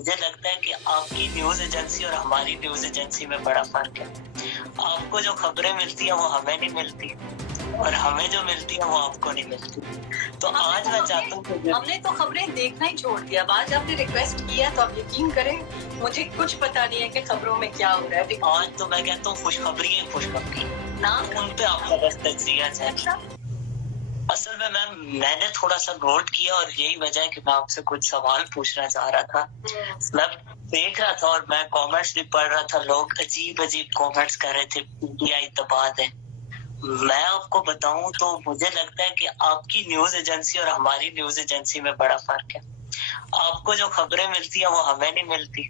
مجھے لگتا ہے کہ آپ کی نیوز ایجنسی اور ہماری نیوز ایجنسی میں بڑا فرق ہے. آپ کو جو خبریں ملتی ہیں وہ ہمیں نہیں ملتی اور ہمیں جو ملتی ہیں وہ آپ کو نہیں ملتی. تو آج میں چاہتا ہوں کہ ہم نے تو خبریں دیکھنا ہی چھوڑ دیا. آج آپ نے ریکویسٹ کیا تو آپ یقین کریں مجھے کچھ پتا نہیں ہے کہ خبروں میں کیا ہو رہا ہے. آج تو میں کہتا ہوں خوشخبری ہی خوشخبری نام ان پہ آپ کا بس تجزیہ ہے. اصل میں میں نے تھوڑا سا نوٹ کیا اور یہی وجہ ہے کہ میں آپ سے کچھ سوال پوچھنا چاہ رہا تھا. میں دیکھ رہا تھا اور میں کامنٹس بھی پڑھ رہا تھا, لوگ عجیب عجیب کامنٹس کر رہے تھے PTI تباہ ہے. میں آپ کو بتاؤں تو مجھے لگتا ہے کہ آپ کی نیوز ایجنسی اور ہماری نیوز ایجنسی میں بڑا فرق ہے. آپ کو جو خبریں ملتی ہیں وہ ہمیں نہیں ملتی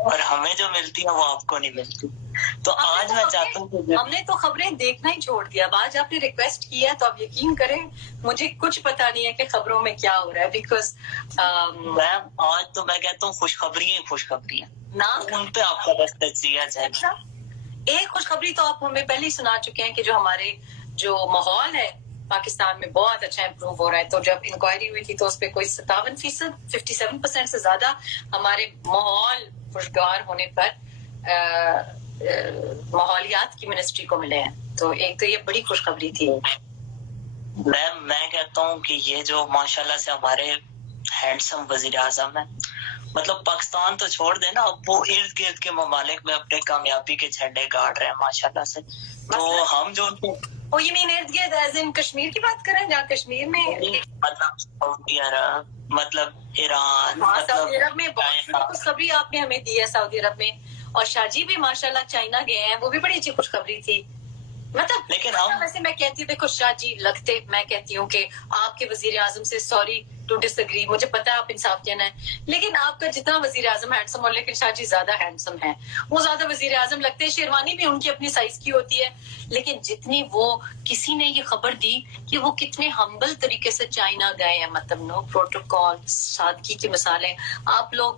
اور ہمیں جو ملتی ہیں وہ آپ کو نہیں ملتی. تو آج میں چاہتا ہوں کہ ہم نے تو خبریں دیکھنا ہی چھوڑ دیا. آج آپ نے ریکویسٹ کیا تو آپ یقین کریں مجھے کچھ پتا نہیں ہے کہ خبروں میں کیا ہو رہا ہے. بیکاز آج تو میں کہتا ہوں خوشخبری ہی خوشخبری نام ان پہ آپ کا بس تجزیہ ہے. ایک خوشخبری تو آپ ہمیں پہلے ہی سنا چکے ہیں کہ جو ہمارے جو ماحول ہے پاکستان میں بہت اچھا امپروو ہو رہا ہے. تو جب انکوائری ہوئی تھی تو اس پہ کوئی 57%, 57% سے زیادہ ہمارے ماحول خوشگوار ہونے پر ماحولیات کی منسٹری کو ملے ہیں. تو ایک تو یہ بڑی خوشخبری تھی. میں کہتا ہوں کہ یہ جو ماشاءاللہ سے ہمارے ہینڈسم وزیر اعظم ہے, مطلب پاکستان تو چھوڑ دے نا, اب وہ ارد گرد کے ممالک میں اپنے کامیابی کے جھنڈے گاڑ رہے ہیں ماشاءاللہ سے. تو ہم جو یہ مین ارد گرد ایز ان کشمیر کی بات کریں جہاں کشمیر میں مطلب سعودی عرب, مطلب ایران, سعودی عرب میں بہت بڑی خوشخبری آپ نے ہمیں دی ہے. سعودی عرب میں اور شاہ جی بھی ماشاءاللہ چائنا گئے ہیں, وہ بھی بڑی اچھی خوشخبری تھی. مطلب لیکن ویسے میں کہتی ہوں دیکھو شاہ جی لگتے, میں کہتی ہوں کہ آپ کے وزیر اعظم سے سوری ٹو ڈس اگری, مجھے پتا ہے آپ انصاف جن ہے, لیکن آپ کا جتنا وزیر اعظم ہینڈسم ہو لیکن شاہ جی زیادہ ہینڈسم ہے. وہ زیادہ وزیر اعظم لگتے ہیں. شیروانی بھی ان کی اپنی سائز کی ہوتی ہے, لیکن جتنی وہ کسی نے یہ خبر دی کہ وہ کتنے ہمبل طریقے سے چائنا گئے ہیں, مطلب نو پروٹوکول, سادگی کی مثالیں. آپ لوگ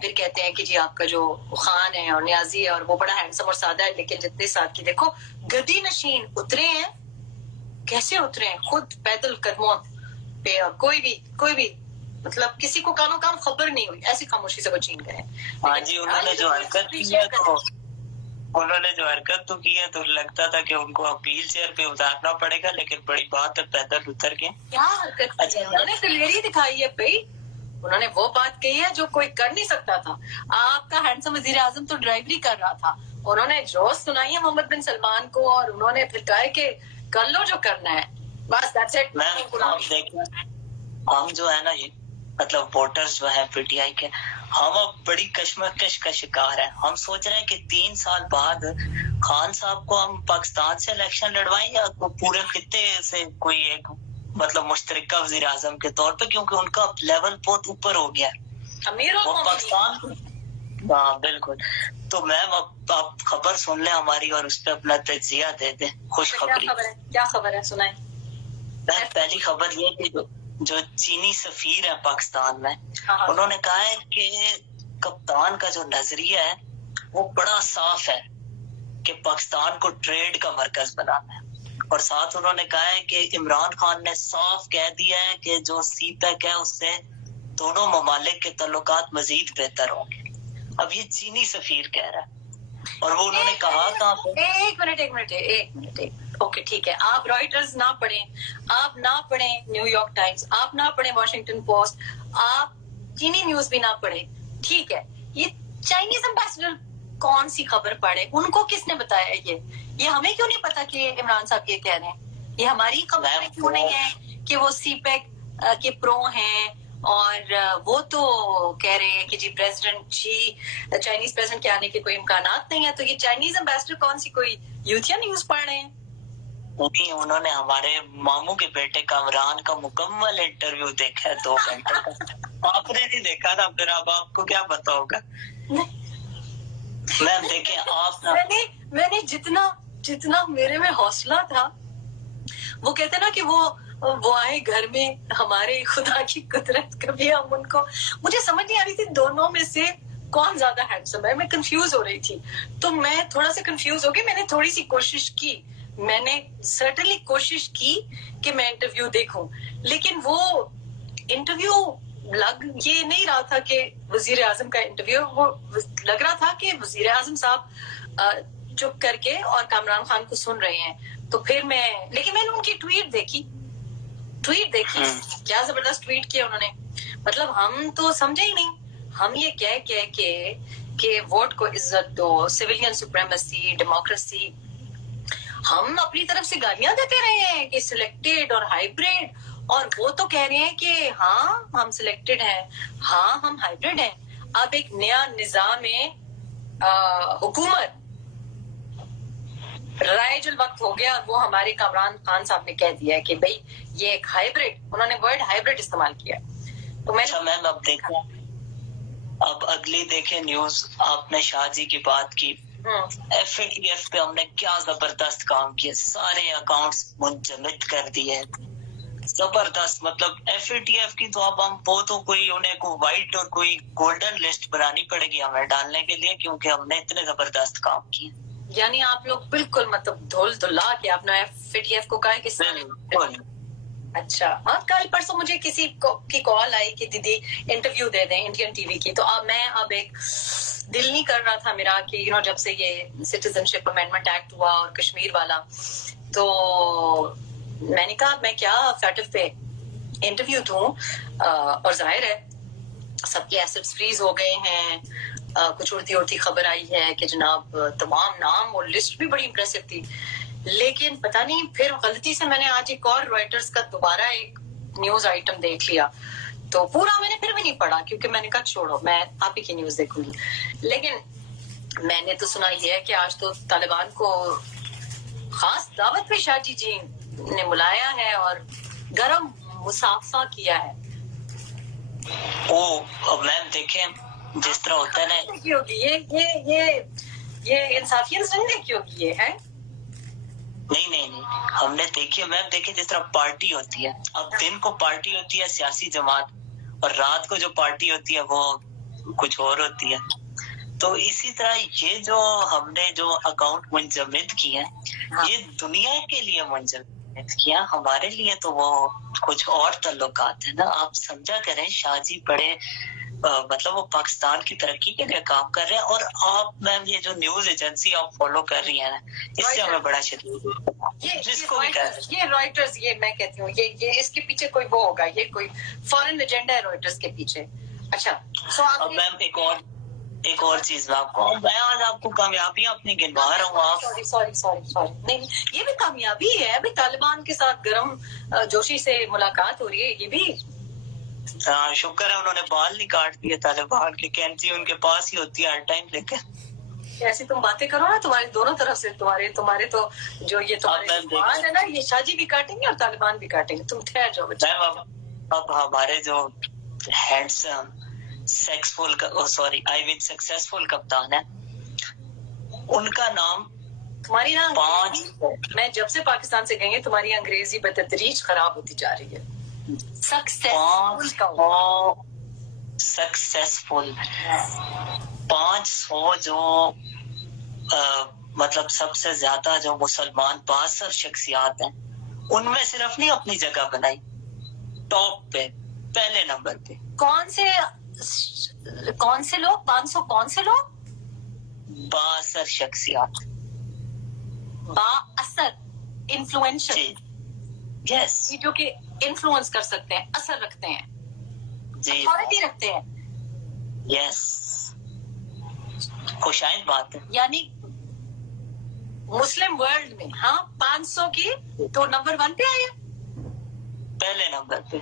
پھر کہتے ہیں کہ جی آپ کا جو خان ہے اور نیازی ہے اور وہ بڑا ہینڈسم اور سادہ ہے, لیکن جتنے سادگی دیکھو گدی نشین اترے ہیں, کیسے اترے ہیں خود پیدل قدموں پہ, کوئی بھی مطلب کسی کو کانوں کام خبر نہیں ہوئی, ایسی خاموشی سے وہ چین گئے. ہاں جی, انہوں نے جو حرکت تو کی ہے تو لگتا تھا کہ ان کو اپیل چیئر پہ اتارنا پڑے گا, لیکن بڑی بات ہے پیدل اتر کے. کیا حرکت کی ہے انہوں نے, دلیری دکھائی ہے بھائی. انہوں نے وہ بات کہی ہے جو کوئی کر نہیں سکتا تھا. آپ کا ہینڈسم وزیر اعظم تو ڈرائیوری کر رہا تھا, انہوں نے جو سنائی ہے محمد بن سلمان کو اور انہوں نے پھر کہا کہ کر لو جو کرنا ہے بس, دیٹس اٹ. ہم جو ہے نا یہ مطلب ووٹرز جو ہیں PTI کے, ہم اب بڑی کشمکش کا شکار ہیں. ہم سوچ رہے ہیں کہ 3 سال بعد خان صاحب کو ہم پاکستان سے الیکشن لڑوائیں یا پورے خطے سے کوئی ایک مطلب مشترکہ وزیر اعظم کے طور پہ, کیونکہ ان کا لیول بہت اوپر ہو گیا وہ پاکستان. ہاں بالکل. تو میم اب آپ خبر سن لیں ہماری اور اس پہ اپنا تجزیہ دے دیں. خوشخبری کیا خبر ہے سنائیں. پہلی خبر یہ کہ جو چینی سفیر ہے پاکستان میں, انہوں نے کہا ہے کہ کپتان کا جو نظریہ ہے وہ بڑا صاف ہے کہ پاکستان کو ٹریڈ کا مرکز بنانا ہے, اور ساتھ انہوں نے کہا ہے کہ عمران خان نے صاف کہہ دیا ہے کہ جو CPEC ہے اس سے دونوں ممالک کے تعلقات مزید بہتر ہوں گے. اب یہ چینی سفیر کہہ رہا ہے, اور وہ انہوں نے کہا تھا. ایک منٹ اوکے ٹھیک ہے, آپ رائٹرز نہ پڑھیں, آپ نہ پڑھیں نیو یارک ٹائمز, آپ نہ پڑھیں واشنگٹن پوسٹ, آپ چینی نیوز بھی نہ پڑھیں, ٹھیک ہے. یہ چائنیز امبیسڈر کون سی خبر پڑھے, ان کو کس نے بتایا یہ ہمیں کیوں نہیں پتا کہ عمران صاحب یہ کہہ رہے ہیں. یہ ہماری خبر کیوں نہیں ہے کہ وہ CPEC کے پرو ہیں, اور وہ تو کہہ رہے ہیں کہ جی پریزیڈنٹ چائنیز پریزیڈنٹ کے آنے کے کوئی امکانات نہیں ہے. تو یہ چائنیز امبیسڈر کون سی کوئی یوتھیا نیوز پڑھ رہے ہیں. انہوں نے ہمارے ماموں کے بیٹے کامران کا مکمل انٹرویو دیکھا ہے 2 گھنٹے کا. آپ نے نہیں دیکھا نا, پھر اب آپ کو کیا پتا ہوگا. میم دیکھیں آپ میں نے جتنا میرے میں حوصلہ تھا, وہ کہتے نا کہ وہ آئے گھر میں ہمارے خدا کی قدرت, کبھی ہم ان کو, مجھے سمجھ نہیں آ رہی تھی دونوں میں سے کون زیادہ ہینڈسم ہے. میں کنفیوز ہو رہی تھی, تو میں تھوڑا سا کنفیوز ہو گئی. میں نے تھوڑی سی کوشش کی, میں نے سرٹنلی کوشش کی کہ میں انٹرویو دیکھوں, لیکن وہ انٹرویو لگ یہ نہیں رہا تھا کہ وزیر اعظم کا انٹرویو، وہ لگ رہا تھا کہ وزیر اعظم صاحب چپ کر کے اور کامران خان کو سن رہے ہیں. تو پھر لیکن میں نے ان کی ٹویٹ دیکھی، کیا زبردست ٹویٹ کیا انہوں نے. مطلب ہم تو سمجھے ہی نہیں، ہم یہ کہہ کہ ووٹ کو عزت دو، سویلین سپریمیسی، ڈیموکریسی، ہم اپنی طرف سے گالیاں دیتے رہے ہیں کہ سلیکٹڈ اور ہائیبریڈ، اور وہ تو کہہ رہے ہیں کہ ہاں ہم سلیکٹڈ ہیں، ہاں ہم ہائیبریڈ ہیں. اب ایک نیا نظام حکومت رائج الوقت ہو گیا، وہ ہمارے کامران خان صاحب نے کہہ دیا کہ بھئی یہ ایک ہائیبریڈ، انہوں نے ورڈ ہائیبریڈ استعمال کیا. تو میں میم اب دیکھیں، اب اگلی دیکھیں نیوز، آپ نے شاہ جی کی بات کی، ایف اے ٹی ایف پہ ہم نے کیا زبردست کام کیا، سارے اکاؤنٹس منجمد کر دیے، زبردست. مطلب ایف اے ٹی ایف کی تو اب ہم وہ تو انہیں کو وائٹ اور کوئی گولڈن لسٹ بنانی پڑے گی ہمیں ڈالنے کے لیے، کیونکہ ہم نے اتنے زبردست کام کیے. یعنی آپ لوگ بالکل مطلب دھول دھلا کے آپ نے ایف اے ٹی ایف کو کہا ہے کہ بالکل. اچھا. ہاں کل پرسوں مجھے کسی کی کال آئی کہ دیدی انٹرویو دے دیں انڈین ٹی وی کی، تو اب ایک دل نہیں کر رہا تھا میرا کہ جب سے یہ سٹیزن شپ امینڈمنٹ ایکٹ ہوا اور کشمیر والا، تو میں نے کہا میں کیا فیٹف پہ انٹرویو دوں. اور ظاہر ہے سب کے ایسٹس فریز ہو گئے ہیں. کچھ اڑتی خبر آئی ہے کہ جناب تمام نام اور لسٹ بھی بڑی امپریسو تھی، لیکن پتہ نہیں پھر غلطی سے میں نے آج ایک اور رائٹرز کا دوبارہ ایک نیوز آئٹم دیکھ لیا، تو پورا میں نے پھر بھی نہیں پڑھا کیونکہ میں نے کہا چھوڑو میں آپ ہی کی نیوز دیکھوں گی. لیکن میں نے تو سنا یہ ہے کہ آج تو طالبان کو خاص دعوت پہ شاہ جی نے بلایا ہے اور گرم مصافحہ کیا ہے. میم دیکھیں جس طرح ہوتا ہے نا، یہ انصافیت نہیں دیکھی ہوگی یہ ہے. نہیں ہم نے دیکھی میم، دیکھیں جس طرح پارٹی ہوتی ہے، اب دن کو پارٹی ہوتی ہے سیاسی جماعت، اور رات کو جو پارٹی ہوتی ہے وہ کچھ اور ہوتی ہے. تو اسی طرح یہ جو ہم نے جو اکاؤنٹ منجمد کیے ہیں، یہ دنیا کے لیے منجمد کیا، ہمارے لیے تو وہ کچھ اور تعلقات ہیں نا. آپ سمجھا کریں شاہ جی بڑے مطلب وہ پاکستان کی ترقی کے لیے کام کر رہے ہیں، اور آپ میم یہ جو نیوز ایجنسی آپ فالو کر رہی ہیں نا، اس سے ہمیں بڑا شدید جس کو بھی کہہ یہ رائٹرز، یہ میں کہتی ہوں یہ اس کے پیچھے کوئی وہ ہوگا، یہ کوئی فورن ایجنڈا ہے رائٹرز کے پیچھے. اچھا اب میم ایک اور چیز میں آج آپ کو کامیابیاں اپنی گنوا رہا ہوں. آپ سوری نہیں، یہ بھی کامیابی ہے. ابھی طالبان کے ساتھ گرم جوشی سے ملاقات ہو رہی ہے، یہ بھی شکر ہے انہوں نے بال نہیں کاٹ دیے طالبان کی، کینچی ان کے پاس ہی ہوتی ہے ہر ٹائم. لیکن ایسی تم باتیں کرو نا، تمہاری دونوں طرف سے تمہارے تو جو یہ تمہارے بال ہے نا، یہ شاہ جی بھی کاٹیں گے اور طالبان بھی کاٹیں گے. تم ٹھہر جاؤ بچہ. اب ہمارے جو ہینڈسم سکسیسفل کپتان ہے، ان کا نام تمہاری نا 5 میں جب سے پاکستان سے گئی ہوں تمہاری انگریزی بتدریج خراب ہوتی جا رہی ہے. سکسیسفل 500 جو مطلب سب سے زیادہ جو مسلمان بااثر شخصیات ہیں، ان میں صرف نہیں اپنی جگہ بنائی ٹاپ پہ، پہلے نمبر پہ. کون سے لوگ 500 کون سے لوگ؟ بااثر شخصیات، با اثر، انفلوئنشل. یس، جو کہ انفلوئنس کر سکتے ہیں، اثر رکھتے ہیں، جی اتھارٹی رکھتے ہیں. یس، خوشائند بات ہے. یعنی مسلم ورلڈ میں 500 کی تو نمبر 1 پہ آیا، پہلے نمبر پہ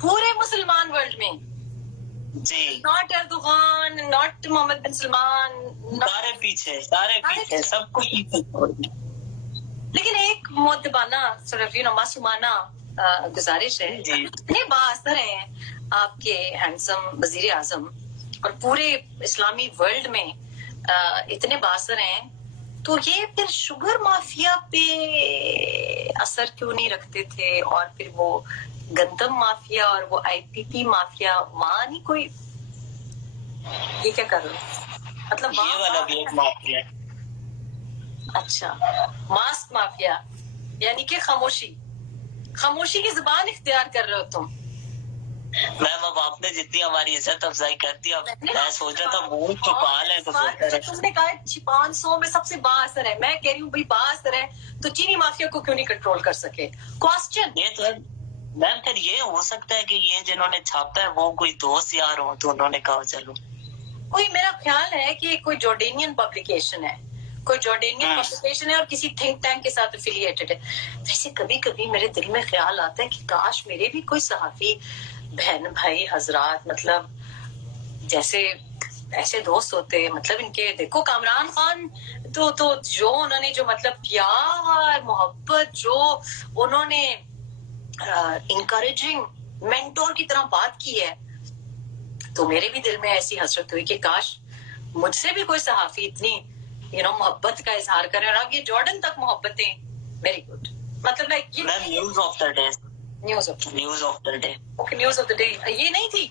پورے مسلمان ورلڈ میں. جی، ناٹ اردوغان، ناٹ محمد بن سلمان، سارے پیچھے سب کچھ. لیکن ایک مؤدبانہ معصومانہ گزارش ہے، اتنے بااثر ہیں آپ کے ہینڈسم وزیر اعظم اور پورے اسلامی ورلڈ میں اتنے بااثر ہیں، تو یہ پھر شوگر مافیا پہ اثر کیوں نہیں رکھتے تھے؟ اور پھر وہ گندم مافیا اور وہ آئی پی پی مافیا وہاں نہیں کوئی، یہ کیا کر رہے مطلب یہ والا بھی ایک مافیا ہے. اچھا، ماسک مافیا یعنی کہ خاموشی کی زبان اختیار کر رہے ہو تم. میم اب آپ نے جتنی ہماری عزت افزائی کر دی، اب میں سوچ رہا تھا منہ چھپا لیں تو بہتر ہے۔ تم نے کہا 500 میں سب سے با اثر ہے، میں کہہ رہی ہوں بھائی با اثر ہے تو چینی مافیا کو کیوں نہیں کنٹرول کر سکے؟ کوسچن یہ تو ہے میم، پھر یہ ہو سکتا ہے کہ یہ جنہوں نے چھاپا ہے وہ کوئی دوست یار ہوں تو انہوں نے کہا چلو۔ کوئی میرا خیال ہے کہ کوئی جارڈینین پبلیکیشن ہے، کوئی جارڈینین پبلیکیشن ہے اور کسی تھنک ٹینک کے ساتھ افیلیٹڈ ہے۔ ویسے کبھی کبھی میرے دل میں خیال آتا ہے کہ کاش میرے بھی کوئی صحافی بہن بھائی حضرات مطلب جیسے ایسے دوست ہوتے، مطلب ان کے دیکھو کامران خان تو جو انہوں نے جو مطلب پیار محبت جو انہوں نے انکریجنگ مینٹور کی طرح بات کی ہے، تو میرے بھی دل میں ایسی حسرت ہوئی کہ کاش مجھ سے بھی کوئی صحافی اتنی محبت کا اظہار کرے، اور اب یہ جارڈن تک محبتیں ویری گڈ، مطلب لائک یہ news of the day, news of news of the day, okay news of the day یہ نہیں تھی،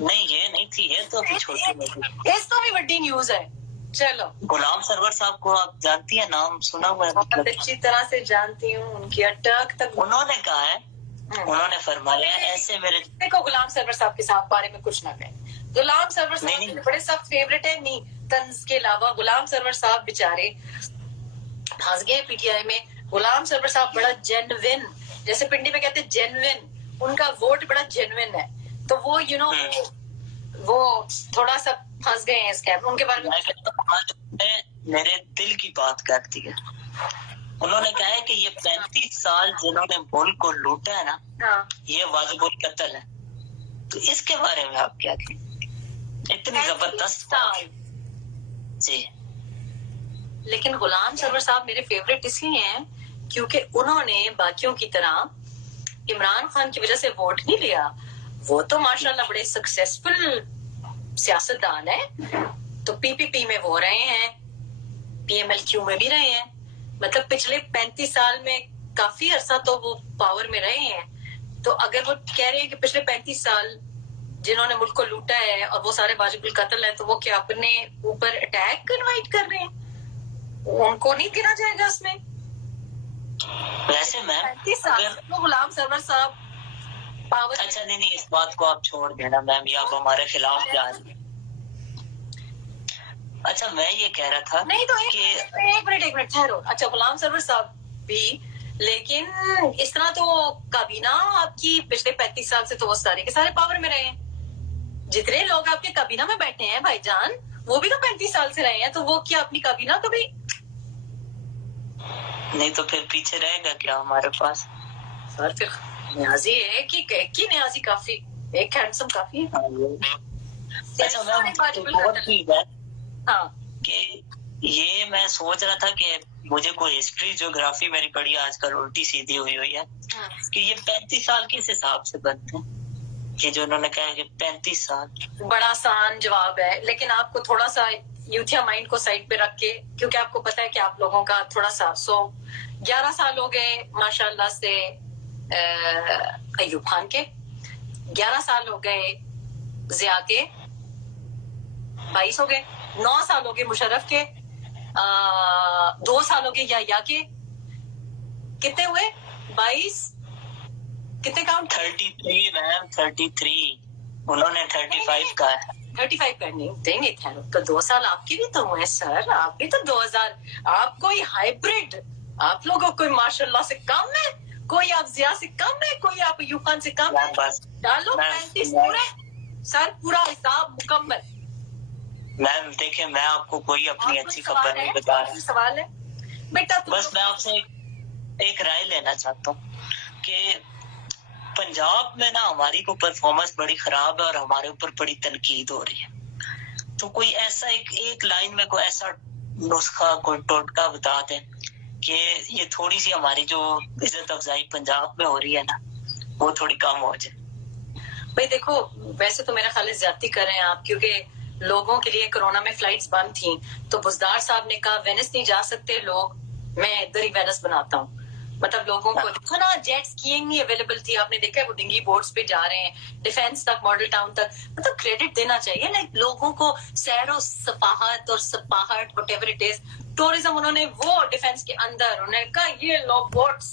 نہیں یہ نہیں تھی، یہ تو ابھی چھوٹی موٹی۔ اس تو بھی بڑی نیوز ہے۔ چلو غلام سرور صاحب کو آپ جانتی ہیں، نام سنا ہوا ہے؟ بہت اچھی طرح سے جانتی ہوں، ان کی اٹک تک انہوں نے کہا ہے، انہوں نے فرمایا ایسے میرے دیکھو غلام سرور صاحب کے ساتھ بارے میں کچھ نہ کہیں، غلام سرور صاحب نہیں۔ بڑے سخت فیوریٹ ہے، نہیں طنز کے علاوہ غلام سرور صاحب بیچارے پھنس گئے پی ٹی آئی میں۔ غلام سرور صاحب بڑا جینوین، جیسے پنڈی میں کہتے ہیں جینوین، ان کا ووٹ بڑا جینوین ہے، تو وہ وہ تھوڑا سا پھنس گئے ہیں اس کیمپ، ان کے بارے میں کہتا ہوں آج میرے دل کی بات کرتی ہے۔ انہوں نے کہا ہے کہ یہ 35 سال جنہوں نے ملک کو لوٹا ہے نا، ہاں یہ واجب القتل ہے، تو اس کے بارے میں آپ کیا کہیں؟ اتنی زبردست بات۔ جی لیکن غلام سرور صاحب میرے فیوریٹ اس لیے ہیں کیونکہ انہوں نے باقیوں کی طرح عمران خان کی وجہ سے ووٹ نہیں لیا، وہ تو ماشاءاللہ بڑے سکسیسفل سیاستدان ہیں، تو پی پی پی میں وہ رہے ہیں، پی ایم ایل کیو میں بھی رہے ہیں، مطلب پچھلے 35 سال میں کافی عرصہ تو وہ پاور میں رہے ہیں، تو اگر وہ کہہ رہے ہیں کہ پچھلے 35 سال جنہوں نے ملک کو لوٹا ہے اور وہ سارے واجب القتل ہیں، تو وہ کیا اپنے اوپر اٹیک انوائٹ کر رہے ہیں؟ ان کو نہیں گنا جائے گا اس میں؟ ویسے میم 35 سال وہ غلام سرور صاحب پاور اچھا نہیں اس بات کو آپ چھوڑ دینا میم، یہ آپ ہمارے خلاف جا رہی ہیں۔ اچھا میں یہ کہہ رہا تھا نہیں تو کہ ایک منٹ ٹھہرو، اچھا غلام سرور صاحب بھی، لیکن اس طرح تو کابینہ آپ کی پچھلے 35 سال سے تو وہ سارے کے سارے پاور میں رہے ہیں، جتنے لوگ آپ کے کابینہ میں بیٹھے ہیں بھائی جان وہ بھی تو 35 سال سے رہے ہیں، تو وہ کیا اپنی کابینہ کبھی نہیں تو پھر پیچھے رہے گا کیا ہمارے پاس؟ سر پھر نیازی ایک ہی نیازی کافی، ایک ہینڈسم کافی ہے۔ اچھا میم بہت چیز ہے ہاں کہ یہ میں سوچ رہا تھا کہ مجھے کوئی ہسٹری جیوگرافی میری پڑھی آج کل الٹی سیدھی ہوئی ہے کہ یہ 35 سال کس حساب سے بنتے ہیں، کہ جو انہوں نے کہا کہ 35 سال بڑا آسان جواب ہے، لیکن آپ کو تھوڑا سا یوتھیا مائنڈ کو سائڈ پہ رکھ کے، کیونکہ آپ کو پتا ہے کہ آپ لوگوں کا تھوڑا سا 11 سال ہو گئے ماشاء اللہ سے ایوب خان کے، 11 سال ہو گئے ضیاء کے، 22 ہو گئے، 9 سال ہو گئے مشرف کے، 2 سال ہو گئے یا کے، کتنے ہوئے 22 کتنے کاؤنٹ 33 میم 33 انہوں نے 35 کا ہے 35 کرنی دیں گے تھے تو 2 سال آپ کی بھی تو ہوئے سر، آپ بھی تو 2000، آپ کوئی ہائیبرڈ، آپ لوگوں کوئی ماشاء اللہ سے کم ہے، کوئی آپ ضیاء سے کم ہے، کوئی آپ ایوب خان سے کم ہے، بس ڈالو 35 پورے سر، پورا حساب مکمل۔ میم دیکھیں میں آپ کو کوئی اپنی آپ کو اچھی سوال خبر نہیں ہے؟ بتا آپ کو رہا، سوال ہے بیٹا، بس میں آپ سے ایک رائے لینا چاہتا ہوں کہ پنجاب میں نا ہماری کو پرفارمنس بڑی خراب ہے اور ہمارے اوپر بڑی تنقید ہو رہی ہے، تو کوئی ایسا ایک لائن میں کوئی ایسا نسخہ کوئی ٹوٹکا بتا دیں کہ یہ تھوڑی سی ہماری جو عزت افزائی پنجاب میں ہو رہی ہے نا وہ تھوڑی کم ہو جائے۔ بھائی دیکھو ویسے تو میرا خیال ہے زیادتی کر رہے ہیں آپ، کیونکہ لوگوں کے لیے کورونا میں فلائٹس بند تھیں، تو بزدار صاحب نے کہا وینس نہیں جا سکتے لوگ، میں ادھر ہی وینس بناتا ہوں، مطلب لوگوں کو دیکھو نا جیٹ اسکیئنگ نہیں اویلیبل تھی، آپ نے دیکھا ہے وہ ڈنگی بورڈز پہ جا رہے ہیں، ڈیفینس تک، ماڈل ٹاؤن تک، مطلب کریڈٹ دینا چاہیے لائک لوگوں کو، سیر و سفاہت اور سپاہٹ whatever it is, tourism, انہوں نے وہ ڈیفینس کے اندر انہوں نے کہا یہ لو بوٹس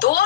2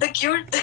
the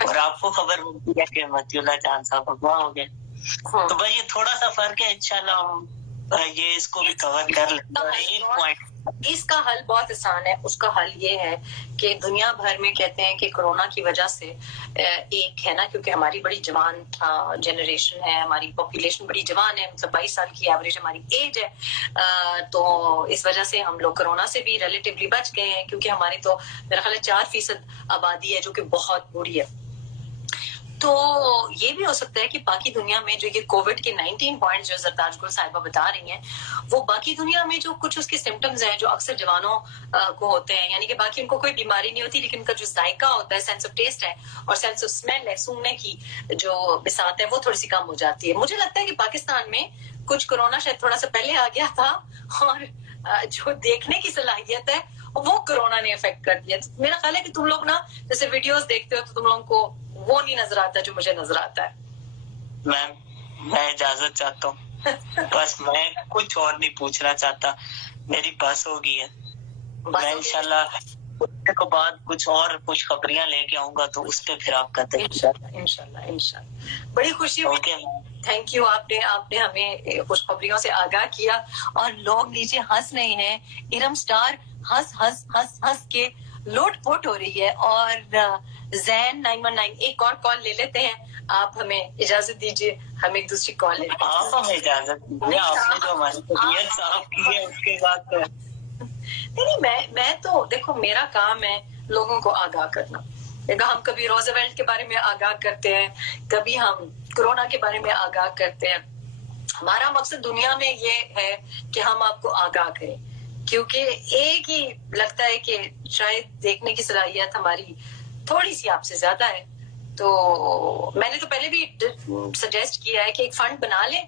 اور آپ کو خبر ملتی ہے کہ متی اللہ جان صاحب اغوا ہو گئے. تو بھائی یہ تھوڑا سا فرق ہے, انشاءاللہ ہم یہ اس کو بھی کور کر لیں. ایک پوائنٹ اس کا حل بہت آسان ہے. اس کا حل یہ ہے کہ دنیا بھر میں کہتے ہیں کہ کورونا کی وجہ سے ایک ہے نا, کیونکہ ہماری بڑی جوان جنریشن ہے, ہماری پاپولیشن بڑی جوان ہے, مطلب 22 سال کی ایوریج ہماری ایج ہے, تو اس وجہ سے ہم لوگ کورونا سے بھی ریلیٹیولی بچ گئے ہیں, کیونکہ ہماری تو میرا خیال ہے 4% آبادی ہے جو کہ بہت بری ہے. تو یہ بھی ہو سکتا ہے کہ باقی دنیا میں جو یہ کووڈ کے 19 پوائنٹ جو زرتاج گل صاحبہ بتا رہی ہیں, وہ باقی دنیا میں جو کچھ اس کے سمٹمز ہیں جو اکثر جوانوں کو ہوتے ہیں, یعنی کہ باقی ان کو کوئی بیماری نہیں ہوتی, لیکن ان کا جو ذائقہ ہوتا ہے, سینس آف ٹیسٹ ہے اور سینس آف اسمیل ہے, سونگنے کی جو بساط ہے, وہ تھوڑی سی کم ہو جاتی ہے. مجھے لگتا ہے کہ پاکستان میں کچھ کورونا شاید تھوڑا سا پہلے آ گیا تھا, اور جو دیکھنے کی صلاحیت ہے وہ کورونا نے افیکٹ کر دیا. میرا خیال ہے کہ تم لوگ نا جیسے ویڈیوز دیکھتے ہو تو تم لوگوں کو وہ نہیں نظر آتا جو مجھے نظر آتا ہے. میں اجازت چاہتا ہوں, بس میں کچھ اور نہیں پوچھنا چاہتا, میری بس ہو گئی ہے. میں انشاءاللہ کو بعد کچھ اور خوشخبریاں لے کے آؤں گا تو اس پہ پھر آپ کا انشاءاللہ بڑی خوشی ہوئی. تھینک یو, آپ نے ہمیں خوشخبریوں سے آگاہ کیا, اور لوگ نیچے ہنس رہے ہیں. ارم سٹار ہنس کے لوٹ پوٹ ہو رہی ہے. اور زین 919 ایک اور کال لے لیتے ہیں. آپ ہمیں اجازت دیجیے, ہم ایک دوسری کال لے. آپ ہمیں اجازت دیجیے, آپ نے جو ہماری طبیعت صاف کی ہے اس کے بعد نہیں, میں تو دیکھو میرا کام ہے لوگوں کو آگاہ کرنا. ہم کبھی روزویلٹ کے بارے میں آگاہ کرتے ہیں, کبھی ہم کورونا کے بارے میں آگاہ کرتے ہیں. ہمارا مقصد دنیا میں یہ ہے کہ ہم آپ کو آگاہ کریں, کیونکہ ایک ہی لگتا ہے کہ شاید دیکھنے کی صلاحیت ہماری تھوڑی سی آپ سے زیادہ ہے. تو میں نے تو پہلے بھی سجیسٹ کیا ہے کہ ایک فنڈ بنا لیں.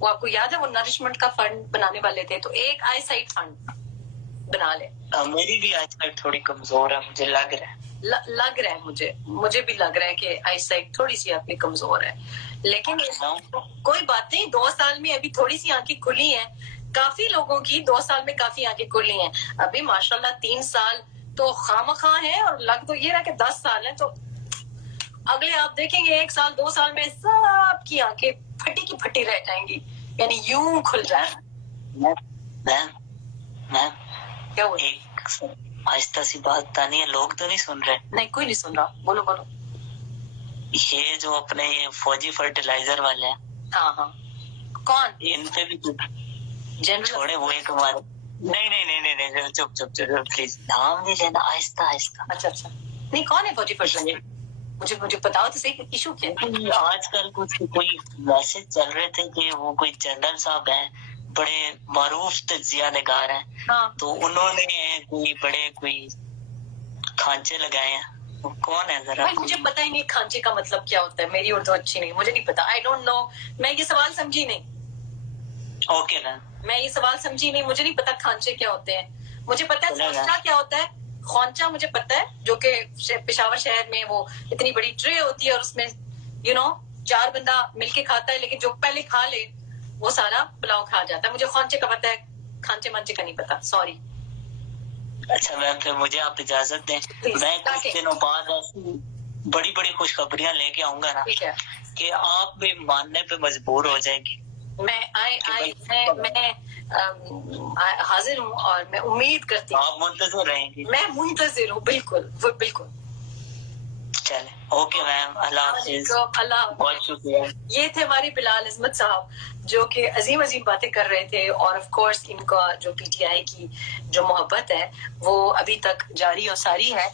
وہ آپ کو یاد ہے وہ نرشمنٹ کا فنڈ بنانے والے تھے, تو ایک آئی سائٹ فنڈ بنا لیں. میری بھی آئی سائٹ تھوڑی کمزور ہے, مجھے لگ رہا ہے مجھے بھی لگ رہا ہے کہ آئی سائٹ تھوڑی سی آپ کی کمزور ہے, لیکن کوئی بات نہیں. 2 سال میں ابھی تھوڑی سی آنکھیں کھلی ہیں, کافی لوگوں کی 2 سال میں کافی آنکھیں کھلی ہیں. ابھی ماشاءاللہ 3 سال تو خواہ ہیں, اور لگ تو یہ رہا کہ 10 سال ہیں. تو اگلے آپ دیکھیں گے 1 سال 2 سال میں سب کی آنکھیں پھٹی کی پھٹی رہ جائیں گی, یعنی یوں کھل جائیں. کیا ہوا؟ ایک آہستہ سی بات بتانی ہے, لوگ تو نہیں سن رہے. نہیں, کوئی نہیں سن رہا, بولو. یہ جو اپنے فوجی فرٹیلائزر والے ہیں, ہاں کون, ان پہ بھی جنرل چھوڑے. وہ ایک ہمارے نہیں چپ پلیز, نام نہیں لینا, آہستہ. اچھا نہیں, کون ہے فوجی فرٹیلائزر؟ مجھے بتاؤ تو صحیح, ایشو کیا ہے؟ آج کل کچھ کوئی میسج چل رہے تھے کہ وہ کوئی جنرل صاحب ہیں, بڑے معروف تجزیہ نگار ہیں, تو انہوں نے کوئی کھانچے لگائے ہیں. کون ہے ذرا؟ مجھے پتا ہی نہیں کھانچے کا مطلب کیا ہوتا ہے. میری اردو اچھی نہیں, مجھے نہیں پتا. I don't know. میں یہ سوال سمجھی نہیں. اوکے نا, میں یہ سوال سمجھی نہیں, مجھے نہیں پتا کھانچے کیا ہوتے ہیں. مجھے پتا ہے خوانچہ کیا ہوتا ہے. خوانچہ مجھے پتا ہے, جو کہ پشاور شہر میں وہ اتنی بڑی ٹرے ہوتی ہے, اور اس میں 4 بندہ مل کے کھاتا ہے, لیکن جو پہلے کھا لے وہ سارا پلاؤ کھا جاتا ہے. مجھے خوانچے کا پتا ہے, کھانچے مانچے کا نہیں پتا, سوری. اچھا میم, پھر مجھے آپ اجازت دیں, میں کچھ دنوں بعد بڑی خوشخبریاں لے کے آؤں گا نا, کہ آپ بھی ماننے پہ مجبور ہو جائیں گی. میں حاضر ہوں, اور میں امید کرتی ہوں. آپ منتظر رہیں گی؟ میں منتظر ہوں, بالکل. چلے, اوکے میم, اللہ حافظ. بہت شکریہ. یہ تھے ہمارے بلال عظمت صاحب, جو کہ عظیم باتیں کر رہے تھے. اور آف کورس ان کا جو پی ٹی آئی کی جو محبت ہے وہ ابھی تک جاری اور ساری ہے.